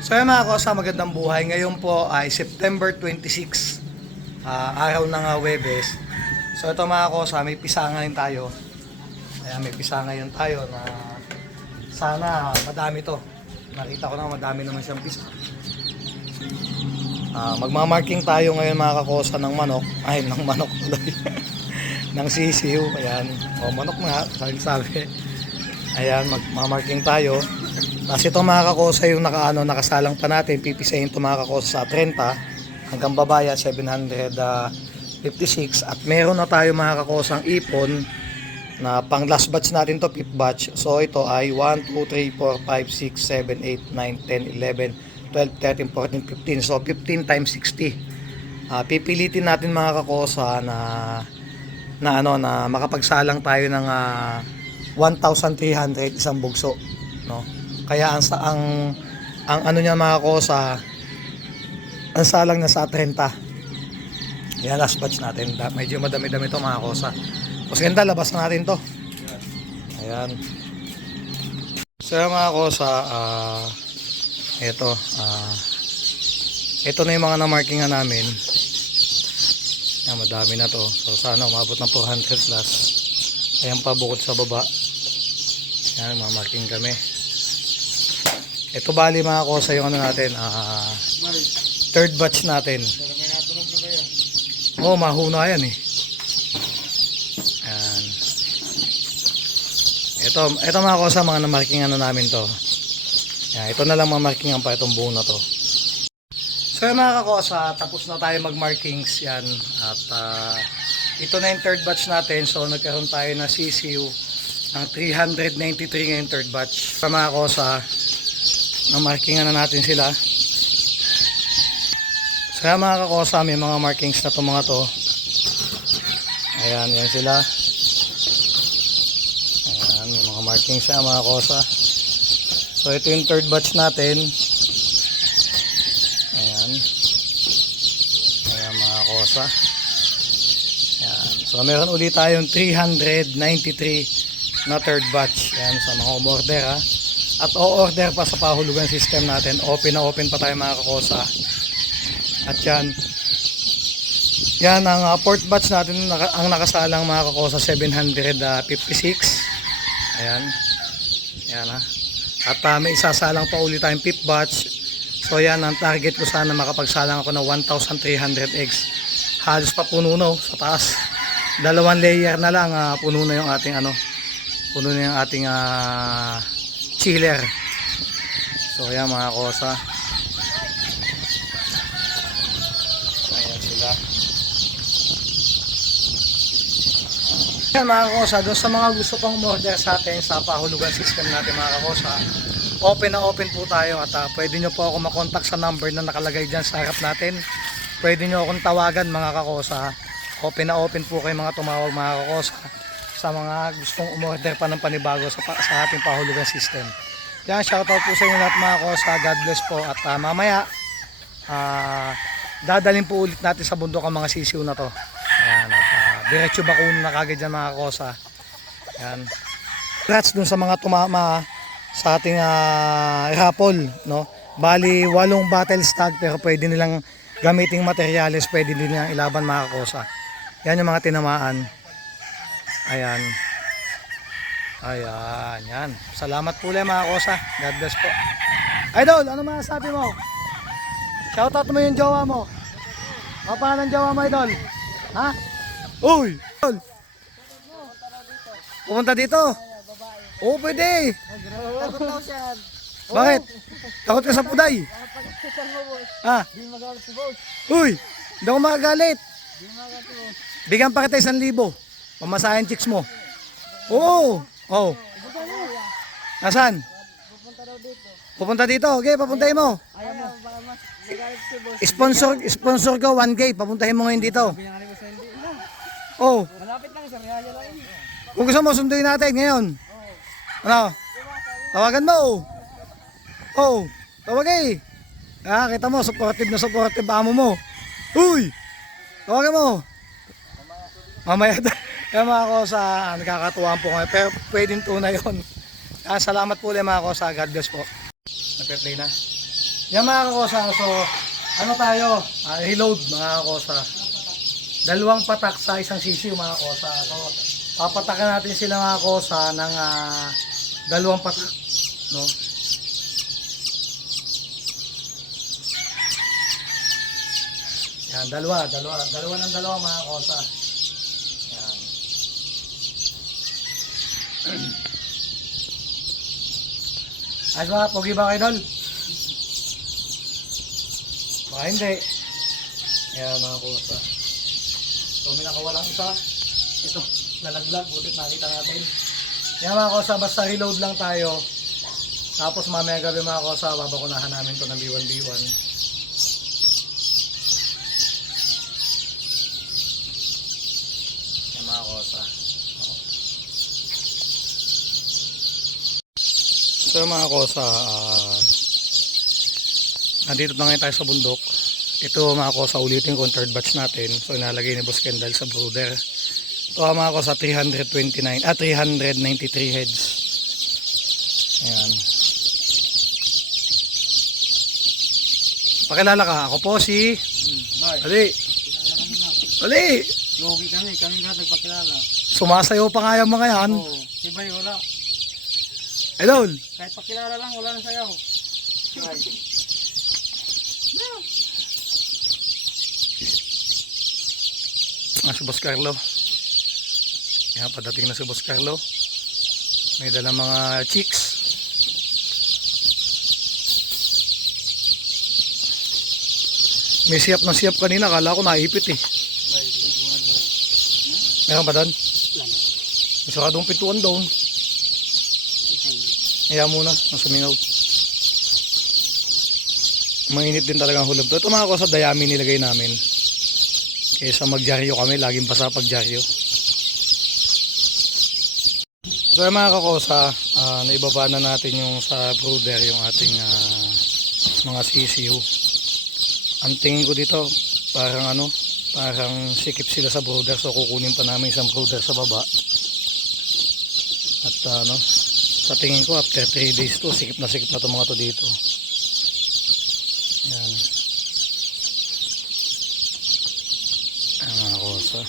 So yun mga kosa, magandang buhay. Ngayon po ay September 26, araw ng Webes. So ito mga kosa, may pisa ngayon tayo. Ayan, may pisa ngayon tayo na sana madami to. Nakita ko na madami naman siyang pisa. Magmamarking tayo ngayon mga kakosa ng manok. Ay, ng manok tuloy. Ng sisiw. Ayan. O, manok nga. Sabi. Ayan, magmamarking tayo. Tapos ito mga kakosa yung nakasalang pa natin. Pipisahin ito mga kakosa sa 30 hanggang babaya 756. At meron na tayo mga kakosang ipon na pang last batch natin to, 5th batch. So ito ay 1, 2, 3, 4, 5, 6, 7, 8, 9, 10, 11, 12, 13, 14, 15. So 15 times 60. Pipilitin natin mga kakosa na makapagsalang tayo ng 1,300 isang bugso, no? Kaya ang ano niya mga kakosa, ang salang na sa 30. Yan last batch natin. Medyo madami-dami to mga kakosa. Mas ganda, labas na natin to. Ayan. So mga kosa, ito na yung mga na-markingan namin. Ayan, madami na to. So sana umabot ng 400 plus. Ayan pa bukod sa baba. Ayan, mamarking kami. Ito bali mga kosa yung ano natin, third batch natin. Oh, mahuna yan eh. Ito mga kosa, mga na-markingan na namin to. Yan, ito na lang mamarkingan pa itong buo na to. So yan mga kakosa, tapos na tayo mag-markings yan. At ito na yung third batch natin. So nagkaroon tayo na CCU ng 393 ngayon third batch. So mga kakosa, na-markingan na natin sila. So yan mga kakosa, may mga markings na itong mga to. Ayan, yan sila. May mga markings siya mga kosa. So ito yung third batch natin. Ayan. Ayan mga kosa. Ayan. So meron ulit tayong 393 na third batch. Ayan, sa mga umorder ha. At o-order pa sa pahulugan system natin. Open na open pa tayo mga kosa. At yan. Yan ang fourth batch natin, ang nakasalang mga kosa 756. Ayan. Ayan ha. At may isasalang pa ulit tayong 5th batch. So yan, ang target ko sana makapagsalang ako ng 1,300 eggs. Halos pa puno na sa taas. 2 layer na lang, puno na yung ating puno na yung ating chiller. So yan mga kosa. Ayan sila. Yan mga kakosa, doon sa mga gusto pang order sa atin sa pahulugan system natin mga kakosa, open na open po tayo at pwede nyo po ako makontak sa number na nakalagay dyan sa harap natin. Pwede nyo akong tawagan mga kakosa. Open na open po kayo mga tumawag mga kakosa sa mga gustong umorder pa ng panibago sa ating pahulugan system. Yan, shoutout po sa inyo lahat mga kakosa. God bless po at mamaya dadalhin po ulit natin sa bundok ang mga sisiw na to. Ayan, at diretso bakuna na kagad dyan mga kosa. Yan. Congrats dun sa mga tumama sa ating raffle, no? Bali 8 battle stag pero pwede nilang gamiting materyales, pwede din nilang ilaban mga kosa. Yan yung mga tinamaan. Ayan. Ayan, yan. Salamat po ulit mga kosa. God bless po. Idol, ano masasabi mo? Shoutout mo yung jowa mo. O, paano ng jowa mo, idol? Ha? Uy! Pupunta dito? Oo, pwede. Takot daw siya. Bakit? Takot ka sa puday? Ha? Di magalit si boss. Uy! Hindi ako makagalit. Di magalit si boss. Bigyan pa kita 1,000. Pamasahin chicks mo. Oo! Oh. Nasaan? Pupunta daw dito. Pupunta dito. Okay, papuntahin mo. Ayaw mo. Baka mas magalit si boss. Sponsor ko 1K. Papuntahin mo ngayon dito. Binangali mo sa hindi. Oh. Malapit lang sa Real lang. Kung gusto mo, sunduin natin ngayon. Ano? Tawagan mo. Oh. Tawag eh. Kita mo, supportive na supportive amo mo. Uy! Tawagan mo. Mamaya. Kaya mga kosa, nagkakatuwaan po kami. Pero pwedeng tunay yun. Salamat po ulit mga kosa. God bless po. Nagpe-play na. Yan mga kakosa, so ano tayo? Reload mga kakosa. Dalawang patak sa isang sisiw mga kakosa. So papatakan natin sila mga kakosa ng dalawang patak, no? Yan, dalawa ng dalawa mga kakosa. Yan. Ayos ba? Pogi ba kayo doon? Baka hindi. Ayan mga kusa. So may nakawalang isa. Ito, nalaglag. Butit nakita natin. Ayan mga kusa, basta reload lang tayo. Tapos mamaya gabi mga kusa, babakunahan namin to ng B1B1. Ayan mga kusa. So mga kusa, nandito na ngayon tayo sa bundok. Ito mga kusa, ulitin ko yung third batch natin. So inalagay ni Boss Kendall sa brooder. Ito mga kusa, 393 heads. Ayan. Pakilala ka, ako po si Bye. Ali. Ali! Logi kami nga nagpakilala. Sumasayaw pa nga yung mga yan. Oo, si Bay wala. Idol! Kahit pakilala lang, wala na sayaw. Bay. Si Boss Carlo. Yan, padating na si Boss Carlo. May dalang mga chicks. May siyap ng siyap kanina. Kala ko naipit eh. Meron ba doon? May saradong pintuan doon. Kaya muna, nasumingaw. Mainit din talaga ang hulog to. Ito mga ko sa dayami nilagay namin. Kaysa magdyaryo kami, laging basa pag dyaryo. So yung mga kakosa, naibaba na natin yung sa brooder, yung ating mga sisiw. Ang tingin ko dito, parang sikip sila sa brooder, so kukunin pa namin isang brooder sa baba. At sa tingin ko after 3 days to, sikip na to mga to dito. Yan. Ang mga kakosa.